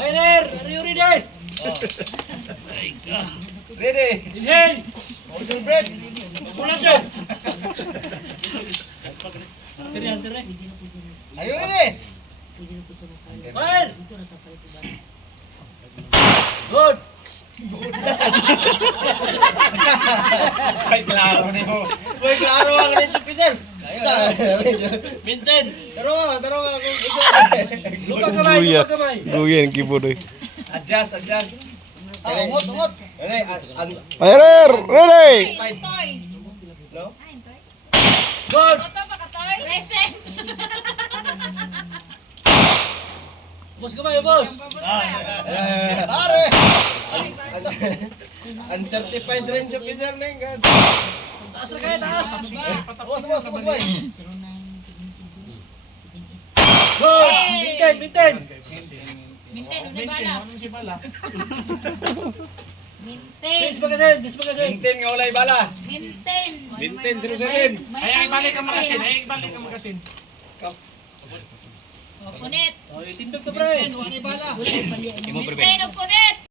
Fire! Are you ready? Ready. Inhale! Hold your breath. Pula siya! Hunter eh. Are you ready? Fire! Good! Ay, klaro ni mo. Uy, klaro ang rin si Pisel. Maintain! Taro nga. Lupa kamay! Lupa kamay! Guya ang keyboard eh. Adjust. Ungot. Ready? Firer! Ready! No? Good! Present. Boss kamay, boss! Pare! Uncertified rin si Pisel na yung God. Taas na kayo, taas! Boss, boy. Good! Maintain, maintain! Minten, may bala. Minten. Change magasin, change magasin! Maintain nga walay bala. Minten. Minten, 07. Ay, ibalik ang magasin. magasin. Punit. Oh, itindog to, pre! Minten, upunit.